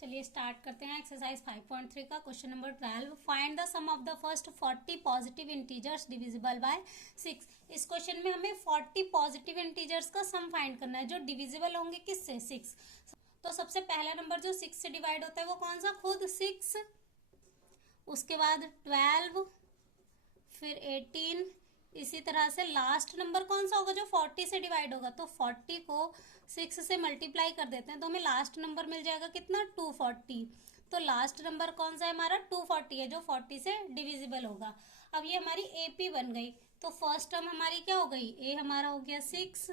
चलिए स्टार्ट करते हैं एक्सरसाइज 5.3 का question number 12। Find the sum of the first 40 positive integers divisible by 6। इस क्वेश्चन में हमें 40 पॉजिटिव इंटीजर्स का सम फाइंड करना है जो डिविजिबल होंगे किससे, 6। तो सबसे पहला नंबर जो 6 से डिवाइड होता है वो कौन सा, खुद 6, उसके बाद 12, फिर 18, इसी तरह से लास्ट नंबर कौन सा होगा जो 40 से डिवाइड होगा। तो 40 को 6 से मल्टीप्लाई कर देते हैं तो हमें लास्ट नंबर मिल जाएगा कितना, 240। तो लास्ट नंबर कौन सा है हमारा, 240 है जो 40 से डिविजिबल होगा। अब ये हमारी एपी बन गई। तो फर्स्ट टर्म हमारी क्या हो गई, ए हमारा हो गया 6।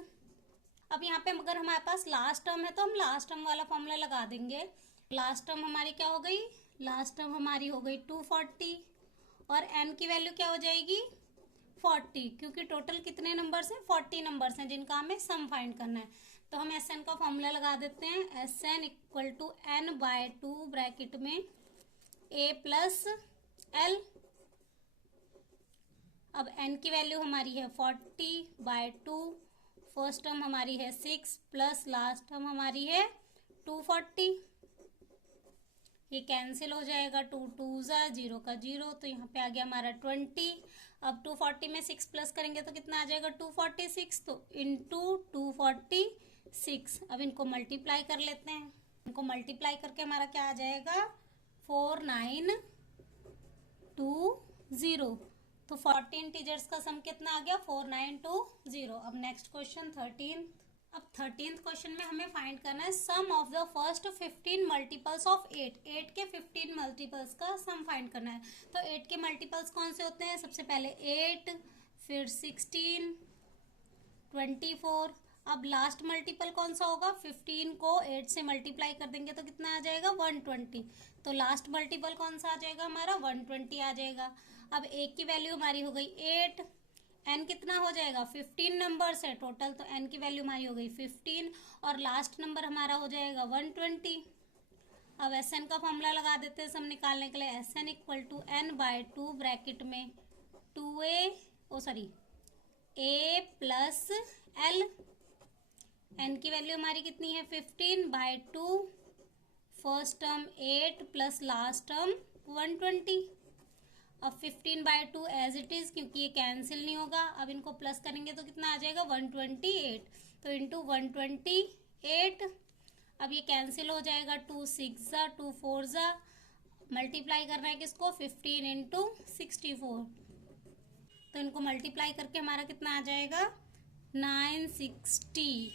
अब यहाँ पे अगर हमारे पास लास्ट टर्म है तो हम लास्ट टर्म वाला फॉर्मूला लगा देंगे। लास्ट टर्म हमारी क्या हो गई, लास्ट टर्म हमारी हो गई 240 और एन की वैल्यू क्या हो जाएगी 40, क्योंकि टोटल कितने नंबर्स हैं, 40 नंबर्स हैं जिनका हमें सम फाइंड करना है। तो हम एस एन का फॉर्मूला लगा देते हैं, s n equal to n by 2 bracket में ए प्लस एल। अब एन की वैल्यू हमारी है 40/2, फर्स्ट टर्म हमारी है 6 प्लस लास्ट टर्म हमारी है 240। ये कैंसिल हो जाएगा, 2 2 जा 0 का 0, तो यहाँ पे आ गया हमारा 20। अब 240 में 6 प्लस करेंगे तो कितना आ जाएगा 246, तो इंटू 246। अब इनको मल्टीप्लाई कर लेते हैं, इनको मल्टीप्लाई करके हमारा क्या आ जाएगा 4920। तो 40 इंटीजर्स का सम कितना आ गया 4920। अब नेक्स्ट क्वेश्चन 13। अब 13th क्वेश्चन में हमें फाइंड करना है sum of the first 15 multiples of 8। 8 के 15 मल्टीपल्स का सम फाइंड करना है। तो 8 के मल्टीपल्स कौन से होते हैं, सबसे पहले 8, फिर 16, 24। अब लास्ट मल्टीपल कौन सा होगा, 15 को 8 से मल्टीप्लाई कर देंगे तो कितना आ जाएगा 120। तो लास्ट मल्टीपल कौन सा आ जाएगा हमारा 120 आ जाएगा। अब एक की वैल्यू हमारी हो गई 8, एन कितना हो जाएगा 15 नंबर्स है टोटल, तो एन की वैल्यू हमारी हो गई 15 और लास्ट नंबर हमारा हो जाएगा 120। अब एस एन का फॉर्मूला लगा देते हैं सम निकालने के लिए, s n equal to n by 2 bracket में 2a प्लस एल। एन की वैल्यू हमारी कितनी है 15/2, first term 8 plus last term 120। अब 15/2 एज इट इज, क्योंकि ये कैंसिल नहीं होगा। अब इनको प्लस करेंगे तो कितना आ जाएगा 128, तो इंटू 128। अब ये कैंसिल हो जाएगा, 2 6 जा 2 4 जा, मल्टीप्लाई करना है किसको 15 इंटू 64। तो इनको मल्टीप्लाई करके हमारा कितना आ जाएगा 960,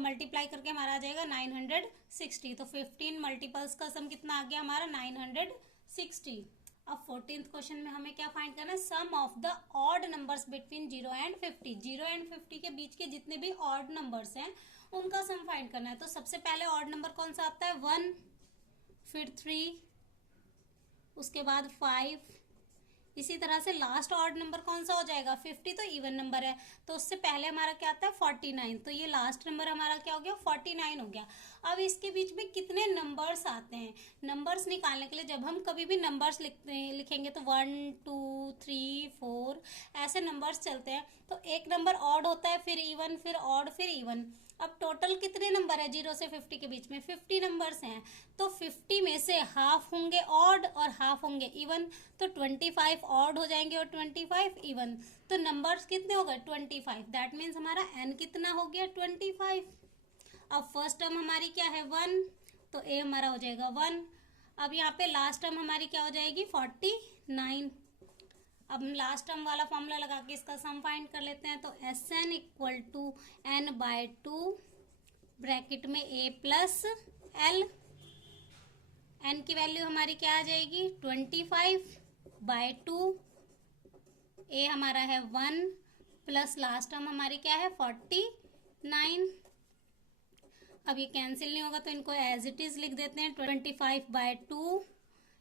मल्टीप्लाई करके हमारा आ जाएगा 960। तो 15 मल्टीपल्स का सम कितना आ गया हमारा 960। अब 14th क्वेश्चन में हमें क्या फाइंड करना है, sum of the odd numbers between 0 and 50। 0 and 50 के बीच के जितने भी ऑड नंबर्स हैं उनका सम फाइंड करना है। तो सबसे पहले ऑड नंबर कौन सा आता है 1, फिर 3, उसके बाद 5, इसी तरह से लास्ट ऑड नंबर कौन सा हो जाएगा 50, तो इवन नंबर है तो उससे पहले हमारा क्या आता है 49, तो ये लास्ट नंबर हमारा क्या हो गया 49 हो गया। अब इसके बीच में कितने नंबर्स आते हैं, नंबर्स निकालने के लिए जब हम कभी भी नंबर्स लिखेंगे तो 1 2 3 4 ऐसे नंबर्स चलते हैं। तो एक नंबर ऑड होता है, फिर इवन, फिर ऑड, फिर इवन। अब टोटल कितने नंबर है 0 से 50 के बीच में 50 नंबर्स हैं। तो 50 में से हाफ होंगे ऑड और हाफ होंगे इवन, तो 25 ऑड हो जाएंगे और 25 इवन। तो नंबर्स कितने हो गए 25, दैट मीन्स हमारा एन कितना हो गया 25। अब फर्स्ट टर्म हमारी क्या है 1, तो ए हमारा हो जाएगा 1। अब यहाँ पे लास्ट टर्म हमारी क्या हो जाएगी 49। अब हम लास्ट टर्म वाला फॉर्मूला लगा के इसका सम फाइंड कर लेते हैं। तो s n equal to n by 2 bracket में ए प्लस एल। एन की वैल्यू हमारी क्या आ जाएगी 25/2, ए हमारा है 1 प्लस लास्ट टर्म हमारी क्या है 49। अब ये कैंसिल नहीं होगा तो इनको एज इट इज लिख देते हैं 25/2,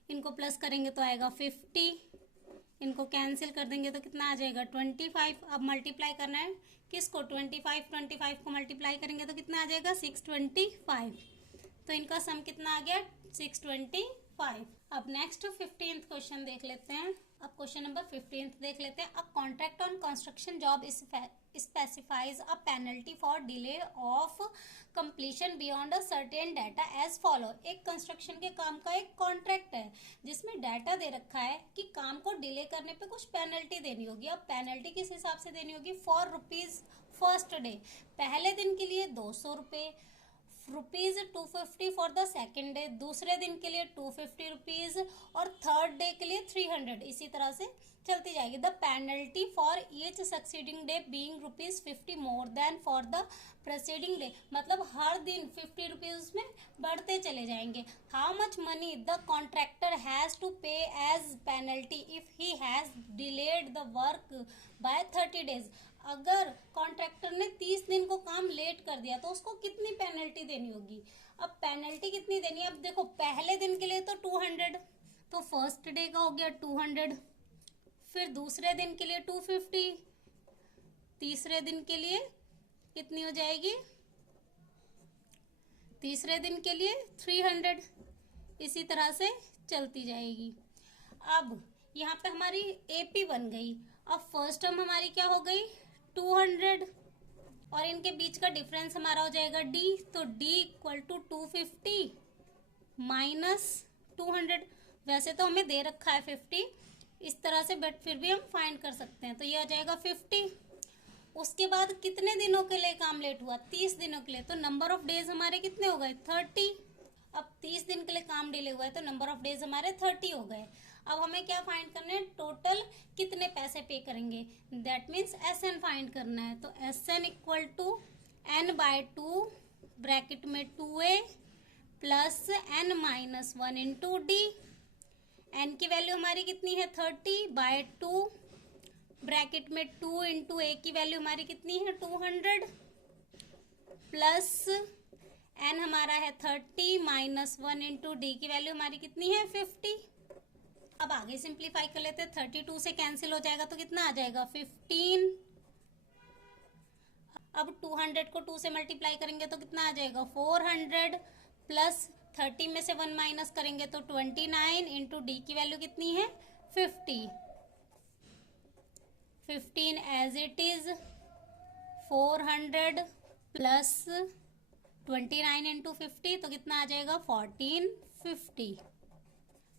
इनको प्लस करेंगे तो आएगा 50, इनको कैंसिल कर देंगे तो कितना आ जाएगा 25। अब मल्टीप्लाई करना है किसको 25 को मल्टीप्लाई करेंगे तो कितना आ जाएगा 625। तो इनका सम कितना आ गया 625। अब नेक्स्ट 15th क्वेश्चन देख लेते हैं। अब क्वेश्चन नंबर 15th देख लेते हैं। A contract on construction job specifies a penalty for delay of completion beyond a certain data as follow। एक कंस्ट्रक्शन के काम का एक कॉन्ट्रैक्ट है जिसमें डाटा दे रखा है कि काम को डिले करने पे कुछ पेनल्टी देनी होगी। अब पेनल्टी किस हिसाब से देनी होगी? फॉर रुपीज फर्स्ट डे, पहले दिन के लिए 200 रुपये, ₹250 फॉर द सेकेंड डे, दूसरे दिन के लिए ₹250 और थर्ड डे के लिए 300। इसी तरह से चलती जाएगी। The penalty for each succeeding day being ₹50 more than for the preceding day, मतलब हर दिन ₹50 में बढ़ते चले जाएंगे। How much money the contractor has to pay as penalty if he has delayed the work by 30 days. अगर contractor ने 30 दिन को काम लेट कर दिया तो उसको कितनी पेनल्टी देनी होगी? अब पेनल्टी कितनी देनी है? अब देखो, पहले दिन के लिए तो 200, तो फर्स्ट डे का हो गया 200, फिर दूसरे दिन के लिए 250, तीसरे दिन के लिए कितनी हो जाएगी? तीसरे दिन के लिए 300। इसी तरह से चलती जाएगी। अब यहाँ पे हमारी एपी बन गई। अब फर्स्ट टर्म हमारी क्या हो गई? 200 और इनके बीच का डिफरेंस हमारा हो जाएगा डी, तो डी इक्वल टू 250 माइनस 200। वैसे तो हमें दे रखा है 50 इस तरह से, बट फिर भी हम फाइंड कर सकते हैं, तो ये आ जाएगा 50। उसके बाद कितने दिनों के लिए काम लेट हुआ? 30 दिनों के लिए, तो नंबर ऑफ डेज हमारे कितने हो गए? 30। अब 30 दिन के लिए काम डिले हुआ है तो नंबर ऑफ डेज हमारे 30 हो गए। अब हमें क्या फाइंड करना है? टोटल कितने पैसे पे करेंगे, दैट मीन्स एसएन फाइंड करना है। तो SN equal to n/2 bracket में 2a plus n-1 into d. N की वैल्यू हमारी कितनी है? 30/2 ब्रैकेट में 2 इंटू ए की वैल्यू हमारी कितनी है? 200 प्लस एन हमारा है 30 माइनस 1 इंटू डी की वैल्यू हमारी कितनी है? 50। अब आगे सिंप्लीफाई कर लेते हैं। 32 से कैंसिल हो जाएगा तो कितना आ जाएगा? 15। अब 200 को 2 से मल्टीप्लाई करेंगे तो कितना आ जाएगा? 400 प्लस 30 में से 1 माइनस करेंगे तो 29 इंटू डी की वैल्यू कितनी है? 50। 15 as it is 400 plus 29 into 50 तो कितना आ जाएगा? 1450।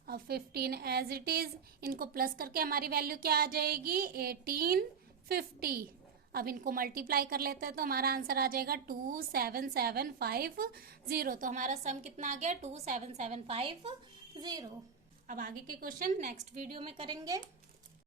अब 15 एज इट इज, इनको प्लस करके हमारी वैल्यू क्या आ जाएगी? 1850। अब इनको मल्टीप्लाई कर लेते हैं तो हमारा आंसर आ जाएगा 27750। तो हमारा सम कितना आ गया? 27750। अब आगे के क्वेश्चन नेक्स्ट वीडियो में करेंगे।